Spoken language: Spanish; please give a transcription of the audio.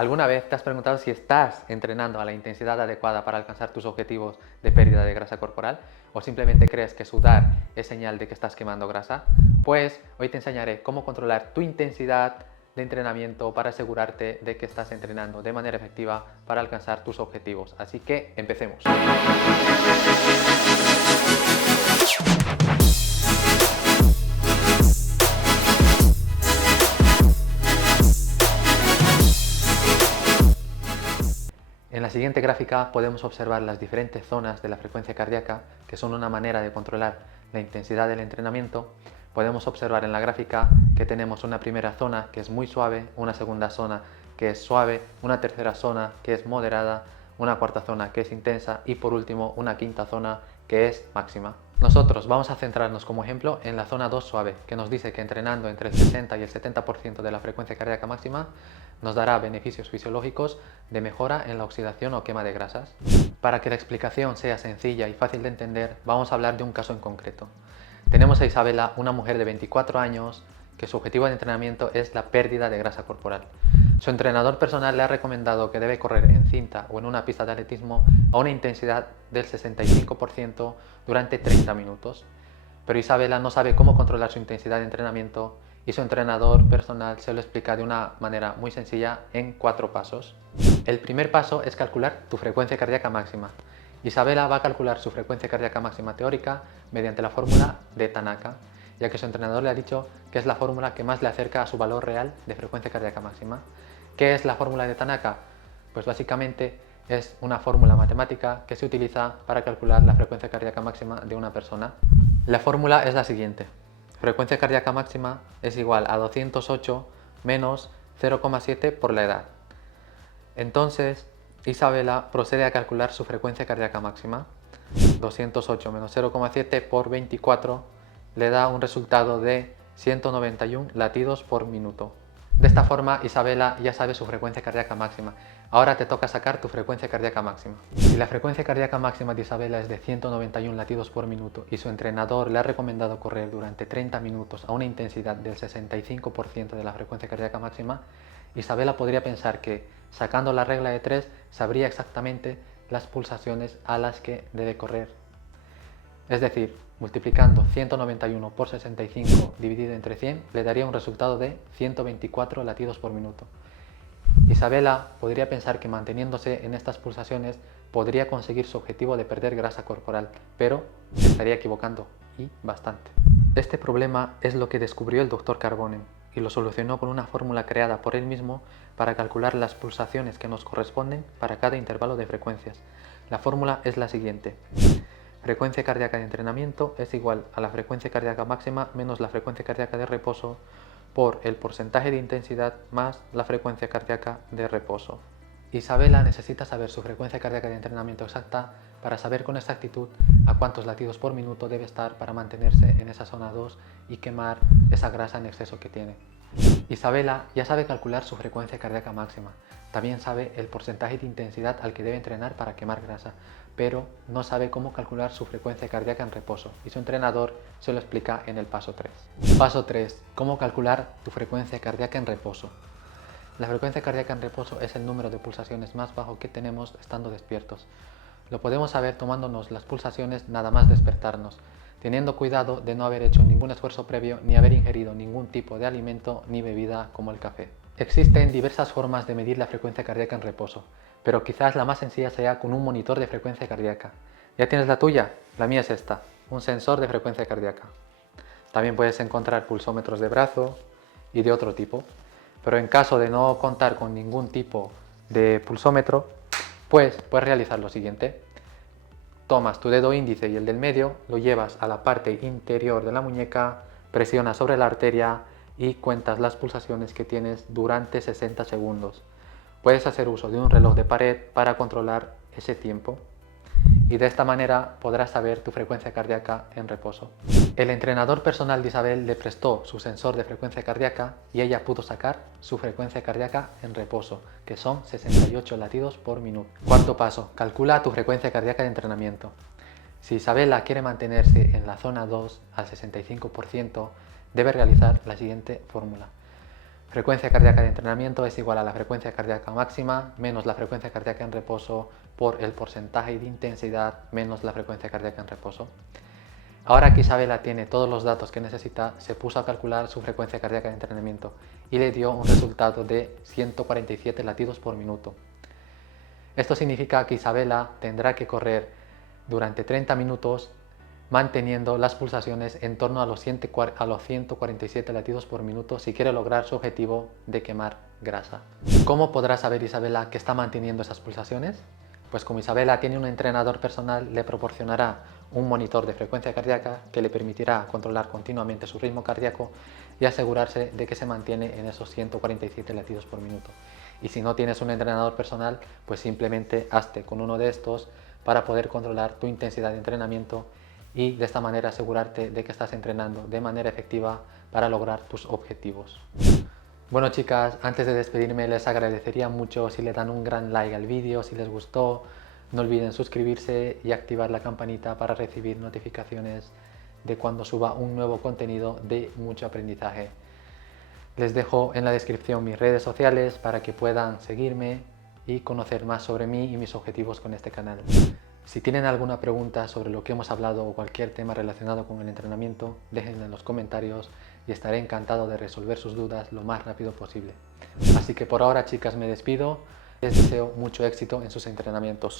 ¿Alguna vez te has preguntado si estás entrenando a la intensidad adecuada para alcanzar tus objetivos de pérdida de grasa corporal? ¿O simplemente crees que sudar es señal de que estás quemando grasa? Pues hoy te enseñaré cómo controlar tu intensidad de entrenamiento para asegurarte de que estás entrenando de manera efectiva para alcanzar tus objetivos. Así que empecemos. En la siguiente gráfica podemos observar las diferentes zonas de la frecuencia cardíaca, que son una manera de controlar la intensidad del entrenamiento. Podemos observar en la gráfica que tenemos una primera zona que es muy suave, una segunda zona que es suave, una tercera zona que es moderada, una cuarta zona que es intensa y por último una quinta zona que es máxima. Nosotros vamos a centrarnos como ejemplo en la zona 2 suave, que nos dice que entrenando entre el 60 y el 70% de la frecuencia cardíaca máxima nos dará beneficios fisiológicos de mejora en la oxidación o quema de grasas. Para que la explicación sea sencilla y fácil de entender, vamos a hablar de un caso en concreto. Tenemos a Isabela, una mujer de 24 años, que su objetivo de entrenamiento es la pérdida de grasa corporal. Su entrenador personal le ha recomendado que debe correr en cinta o en una pista de atletismo a una intensidad del 65% durante 30 minutos. Pero Isabela no sabe cómo controlar su intensidad de entrenamiento y su entrenador personal se lo explica de una manera muy sencilla en 4 pasos. El primer paso es calcular tu frecuencia cardíaca máxima. Isabela va a calcular su frecuencia cardíaca máxima teórica mediante la fórmula de Tanaka, ya que su entrenador le ha dicho que es la fórmula que más le acerca a su valor real de frecuencia cardíaca máxima. ¿Qué es la fórmula de Tanaka? Pues básicamente es una fórmula matemática que se utiliza para calcular la frecuencia cardíaca máxima de una persona. La fórmula es la siguiente: frecuencia cardíaca máxima es igual a 208 menos 0,7 por la edad. Entonces, Isabela procede a calcular su frecuencia cardíaca máxima. 208 menos 0,7 por 24 le da un resultado de 191 latidos por minuto. De esta forma, Isabela ya sabe su frecuencia cardíaca máxima. Ahora te toca sacar tu frecuencia cardíaca máxima. Si la frecuencia cardíaca máxima de Isabela es de 191 latidos por minuto y su entrenador le ha recomendado correr durante 30 minutos a una intensidad del 65% de la frecuencia cardíaca máxima, Isabela podría pensar que, sacando la regla de 3, sabría exactamente las pulsaciones a las que debe correr. Es decir, multiplicando 191 por 65 dividido entre 100 le daría un resultado de 124 latidos por minuto. Isabela podría pensar que manteniéndose en estas pulsaciones podría conseguir su objetivo de perder grasa corporal, pero se estaría equivocando, y bastante. Este problema es lo que descubrió el Dr. Carbonell y lo solucionó con una fórmula creada por él mismo para calcular las pulsaciones que nos corresponden para cada intervalo de frecuencias. La fórmula es la siguiente: frecuencia cardíaca de entrenamiento es igual a la frecuencia cardíaca máxima menos la frecuencia cardíaca de reposo por el porcentaje de intensidad más la frecuencia cardíaca de reposo. Isabela necesita saber su frecuencia cardíaca de entrenamiento exacta para saber con exactitud a cuántos latidos por minuto debe estar para mantenerse en esa zona 2 y quemar esa grasa en exceso que tiene. Isabela ya sabe calcular su frecuencia cardíaca máxima, también sabe el porcentaje de intensidad al que debe entrenar para quemar grasa, pero no sabe cómo calcular su frecuencia cardíaca en reposo y su entrenador se lo explica en el paso 3. Paso 3. ¿Cómo calcular tu frecuencia cardíaca en reposo? La frecuencia cardíaca en reposo es el número de pulsaciones más bajo que tenemos estando despiertos. Lo podemos saber tomándonos las pulsaciones nada más despertarnos, teniendo cuidado de no haber hecho ningún esfuerzo previo ni haber ingerido ningún tipo de alimento ni bebida como el café. Existen diversas formas de medir la frecuencia cardíaca en reposo, pero quizás la más sencilla sea con un monitor de frecuencia cardíaca. ¿Ya tienes la tuya? La mía es esta, un sensor de frecuencia cardíaca. También puedes encontrar pulsómetros de brazo y de otro tipo, pero en caso de no contar con ningún tipo de pulsómetro, pues puedes realizar lo siguiente. Tomas tu dedo índice y el del medio, lo llevas a la parte interior de la muñeca, presionas sobre la arteria y cuentas las pulsaciones que tienes durante 60 segundos. Puedes hacer uso de un reloj de pared para controlar ese tiempo y de esta manera podrás saber tu frecuencia cardíaca en reposo. El entrenador personal de Isabel le prestó su sensor de frecuencia cardíaca y ella pudo sacar su frecuencia cardíaca en reposo, que son 68 latidos por minuto. Cuarto paso, calcula tu frecuencia cardíaca de entrenamiento. Si Isabela quiere mantenerse en la zona 2 al 65%, debe realizar la siguiente fórmula. Frecuencia cardíaca de entrenamiento es igual a la frecuencia cardíaca máxima menos la frecuencia cardíaca en reposo por el porcentaje de intensidad menos la frecuencia cardíaca en reposo. Ahora que Isabela tiene todos los datos que necesita, se puso a calcular su frecuencia cardíaca de entrenamiento y le dio un resultado de 147 latidos por minuto. Esto significa que Isabela tendrá que correr durante 30 minutos manteniendo las pulsaciones en torno a los 147 latidos por minuto si quiere lograr su objetivo de quemar grasa. ¿Cómo podrá saber Isabela que está manteniendo esas pulsaciones? Pues como Isabela tiene un entrenador personal, le proporcionará un monitor de frecuencia cardíaca que le permitirá controlar continuamente su ritmo cardíaco y asegurarse de que se mantiene en esos 147 latidos por minuto. Y si no tienes un entrenador personal, pues simplemente hazte con uno de estos para poder controlar tu intensidad de entrenamiento y de esta manera asegurarte de que estás entrenando de manera efectiva para lograr tus objetivos. Bueno chicas, antes de despedirme les agradecería mucho si le dan un gran like al vídeo, si les gustó. No olviden suscribirse y activar la campanita para recibir notificaciones de cuando suba un nuevo contenido de mucho aprendizaje. Les dejo en la descripción mis redes sociales para que puedan seguirme y conocer más sobre mí y mis objetivos con este canal. Si tienen alguna pregunta sobre lo que hemos hablado o cualquier tema relacionado con el entrenamiento, déjenla en los comentarios y estaré encantado de resolver sus dudas lo más rápido posible. Así que por ahora chicas me despido, les deseo mucho éxito en sus entrenamientos.